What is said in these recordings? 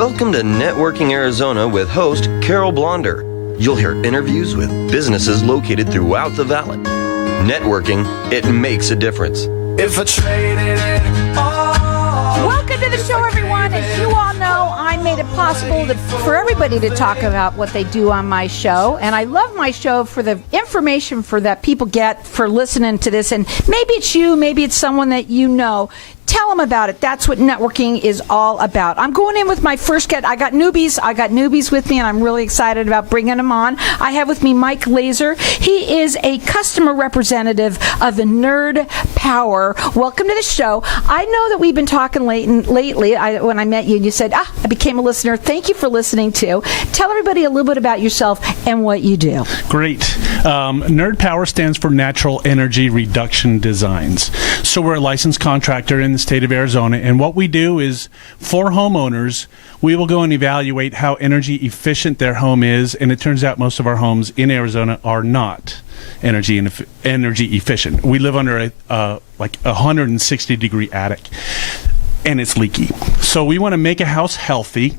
Welcome to Networking Arizona with host Carol Blonder. You'll hear interviews with businesses located throughout the valley. Networking, it makes a difference. If I traded it all. Welcome to the show, everyone. As you all know, I made it possible for everybody to talk about what they do on my show. And I love my show for the information that people get for listening to this. And maybe it's you, maybe it's someone that you know. Tell them about it. That's what networking is all about. I'm going in with my first guest. I got newbies with me, and I'm really excited about bringing them on. I have with me Mike Laser. He is a customer representative of the Nerd Power. Welcome to the show. I know that we've been talking lately. When I met you, and you said, I became a listener. Thank you for listening, too. Tell everybody a little bit about yourself and what you do. Great. Nerd Power stands for Natural Energy Reduction Designs. So we're a licensed contractor in the state of Arizona, and what we do is for homeowners, we will go and evaluate how energy efficient their home is, and it turns out most of our homes in Arizona are not energy efficient. We live under a 160-degree attic, and it's leaky. So we want to make a house healthy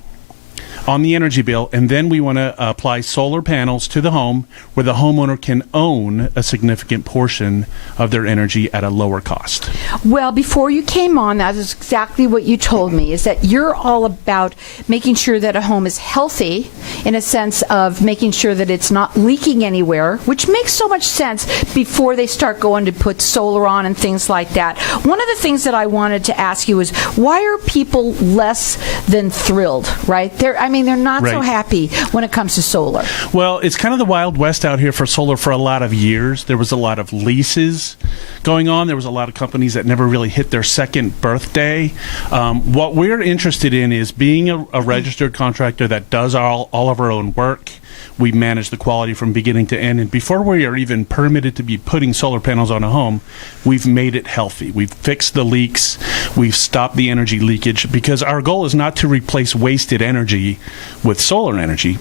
on the energy bill, and then we want to apply solar panels to the home where the homeowner can own a significant portion of their energy at a lower cost. Well, before you came on, that is exactly what you told me, is that you're all about making sure that a home is healthy in a sense of making sure that it's not leaking anywhere, which makes so much sense before they start going to put solar on and things like that. One of the things that I wanted to ask you is, why are people less than thrilled, right? They're not so happy when it comes to solar. Well, it's kind of the Wild West out here for solar for a lot of years. There was a lot of leases going on. There was a lot of companies that never really hit their second birthday. What we're interested in is being a registered contractor that does all of our own work. We manage the quality from beginning to end. And before we are even permitted to be putting solar panels on a home, we've made it healthy. We've fixed the leaks. We've stopped the energy leakage, because our goal is not to replace wasted energy with solar energy.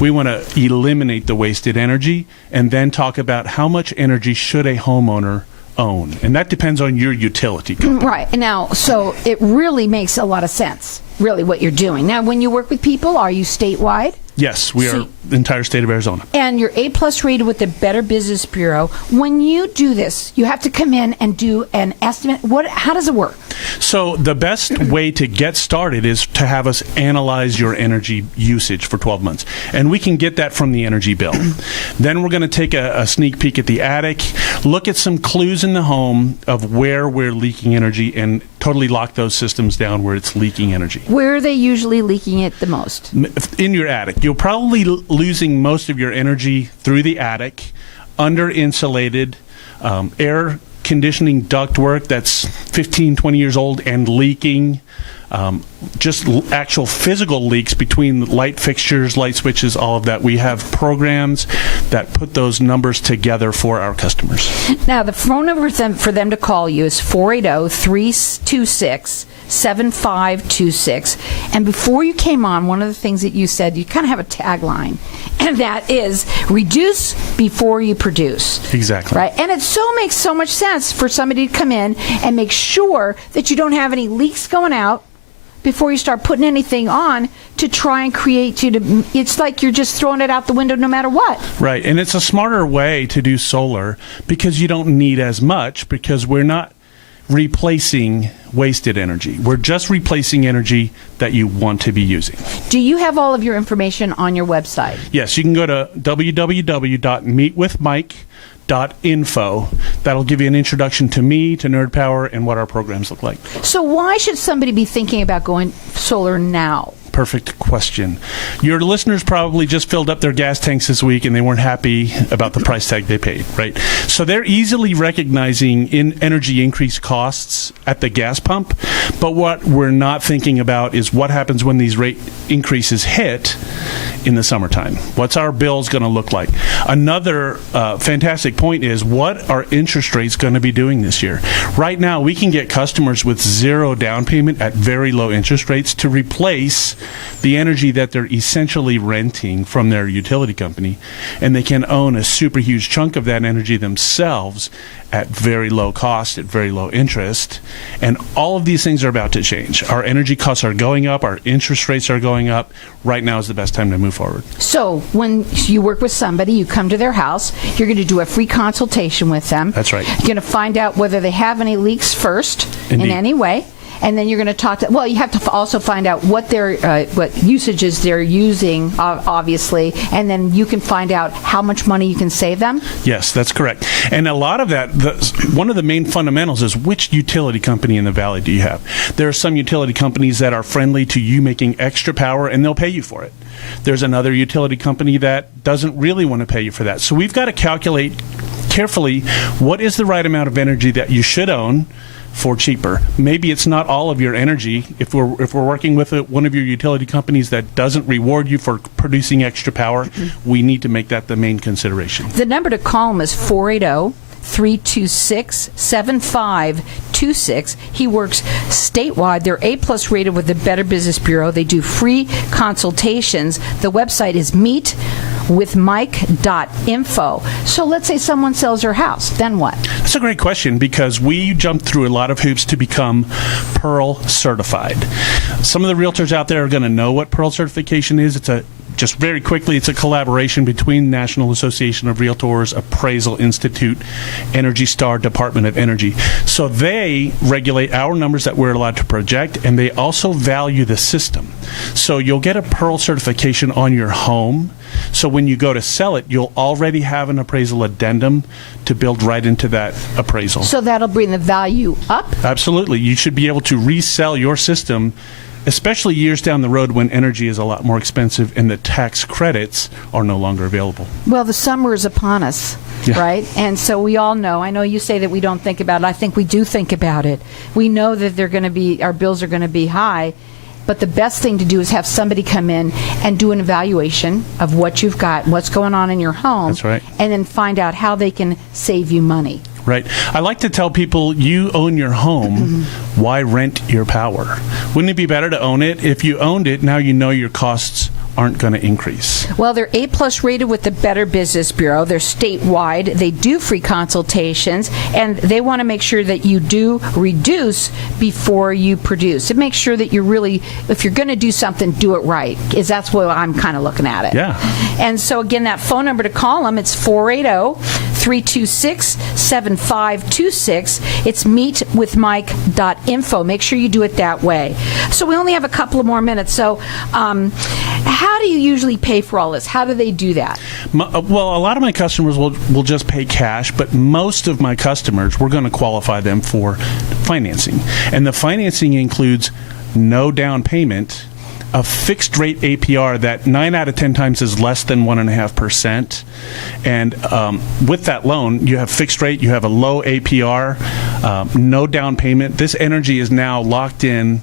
We want to eliminate the wasted energy and then talk about how much energy should a homeowner own. And that depends on your utility company. Right. Now, so it really makes a lot of sense, really, what you're doing. Now, when you work with people, are you statewide? Yes, we are the entire state of Arizona. And you're A+ rated with the Better Business Bureau. When you do this, you have to come in and do an estimate. How does it work? So the best way to get started is to have us analyze your energy usage for 12 months. And we can get that from the energy bill. Then we're going to take a sneak peek at the attic, look at some clues in the home of where we're leaking energy, and totally lock those systems down where it's leaking energy. Where are they usually leaking it the most? In your attic. You're probably losing most of your energy through the attic, under insulated, air conditioning ductwork that's 15, 20 years old and leaking. Just actual physical leaks between light fixtures, light switches, all of that. We have programs that put those numbers together for our customers. Now, the phone number for them to call you is 480-326-7526. And before you came on, one of the things that you said, you kind of have a tagline, and that is reduce before you produce. Exactly. Right? And it makes so much sense for somebody to come in and make sure that you don't have any leaks going out before you start putting anything on to try and create it's like you're just throwing it out the window no matter what. Right, and it's a smarter way to do solar because you don't need as much, because we're not replacing wasted energy. We're just replacing energy that you want to be using. Do you have all of your information on your website? Yes, you can go to www.meetwithmike.info. That'll give you an introduction to me, to Nerd Power, and what our programs look like. So why should somebody be thinking about going solar now? Perfect question. Your listeners probably just filled up their gas tanks this week and they weren't happy about the price tag they paid, right? So they're easily recognizing energy increase costs at the gas pump, but what we're not thinking about is what happens when these rate increases hit in the summertime. What's our bills going to look like? Another fantastic point is, what are interest rates going to be doing this year? Right now, we can get customers with zero down payment at very low interest rates to replace the energy that they're essentially renting from their utility company, and they can own a super huge chunk of that energy themselves at very low cost, at very low interest. And all of these things are about to change. Our energy costs are going up, our interest rates are going up. Right now is the best time to move forward. So when you work with somebody, you come to their house, you're going to do a free consultation with them. That's right. You're going to find out whether they have any leaks first. Indeed. In any way. And then you're going to talk to, well, you have to also find out what their what usages they're using, obviously, and then you can find out how much money you can save them. Yes, that's correct. And a lot of that, one of the main fundamentals is which utility company in the valley do you have? There are some utility companies that are friendly to you making extra power, and they'll pay you for it. There's another utility company that doesn't really want to pay you for that. So we've got to calculate carefully what is the right amount of energy that you should own for cheaper. Maybe it's not all of your energy. If we're working with one of your utility companies that doesn't reward you for producing extra power, we need to make that the main consideration. The number to call him is 480-326-7526. He works statewide. They're A+ rated with the Better Business Bureau. They do free consultations. The website is meetwithmike.info. So let's say someone sells your house. Then what? That's a great question, because we jumped through a lot of hoops to become Pearl certified. Some of the realtors out there are going to know what Pearl certification is. Just very quickly, it's a collaboration between National Association of Realtors, Appraisal Institute, Energy Star, Department of Energy. So they regulate our numbers that we're allowed to project, and they also value the system. So you'll get a Pearl certification on your home. So when you go to sell it, you'll already have an appraisal addendum to build right into that appraisal. So that'll bring the value up? Absolutely. You should be able to resell your system, especially years down the road when energy is a lot more expensive and the tax credits are no longer available. Well, the summer is upon us, Yeah. right? And so we all know. I know you say that we don't think about it. I think we do think about it. We know that our bills are going to be high, but the best thing to do is have somebody come in and do an evaluation of what you've got, what's going on in your home. That's right. And then find out how they can save you money. Right. I like to tell people, you own your home. Why rent your power? Wouldn't it be better to own it? If you owned it, now you know your costs aren't going to increase. Well, they're A+ rated with the Better Business Bureau. They're statewide. They do free consultations, and they want to make sure that you do reduce before you produce. And make sure that you're really, if you're going to do something, do it right, because that's what I'm kind of looking at it. Yeah. And so, again, that phone number to call them, it's 480-326-7526. It's meetwithmike.info. Make sure you do it that way. So we only have a couple of more minutes. So how do you usually pay for all this? How do they do that? Well, a lot of my customers will just pay cash, but most of my customers, we're going to qualify them for financing. And the financing includes no down payment, a fixed rate APR that 9 out of 10 times is less than 1.5%. And with that loan, you have fixed rate, you have a low APR, no down payment. This energy is now locked in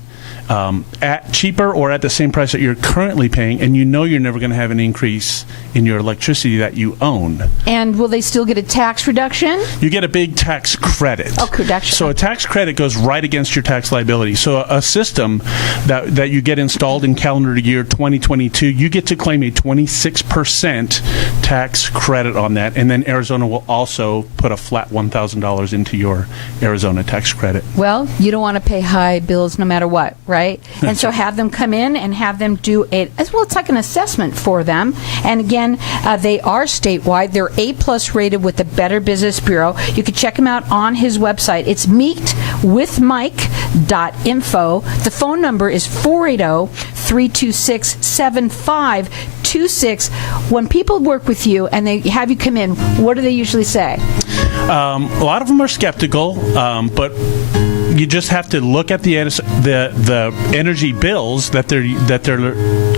at cheaper or at the same price that you're currently paying, and you know you're never going to have an increase in your electricity that you own. And will they still get a tax reduction? You get a big tax credit. Oh, reduction. So a tax credit goes right against your tax liability. So a system that you get installed in calendar year 2022, you get to claim a 26% tax credit on that, and then Arizona will also put a flat $1,000 into your Arizona tax credit. Well, you don't want to pay high bills no matter what, right? And so have them come in and have them do it as well. It's like an assessment for them. And again, they are statewide. They're A+ rated with the Better Business Bureau. You can check them out on his website. It's meetwithmike.info. The phone number is 480-326-7526. When people work with you and they have you come in, what do they usually say? A lot of them are skeptical, but you just have to look at the energy bills that they're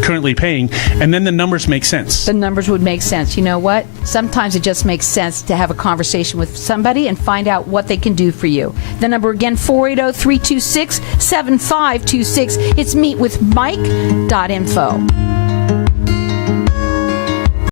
currently paying, and then the numbers make sense. The numbers would make sense. You know what? Sometimes it just makes sense to have a conversation with somebody and find out what they can do for you. The number again, 480-326-7526. It's meetwithmike.info.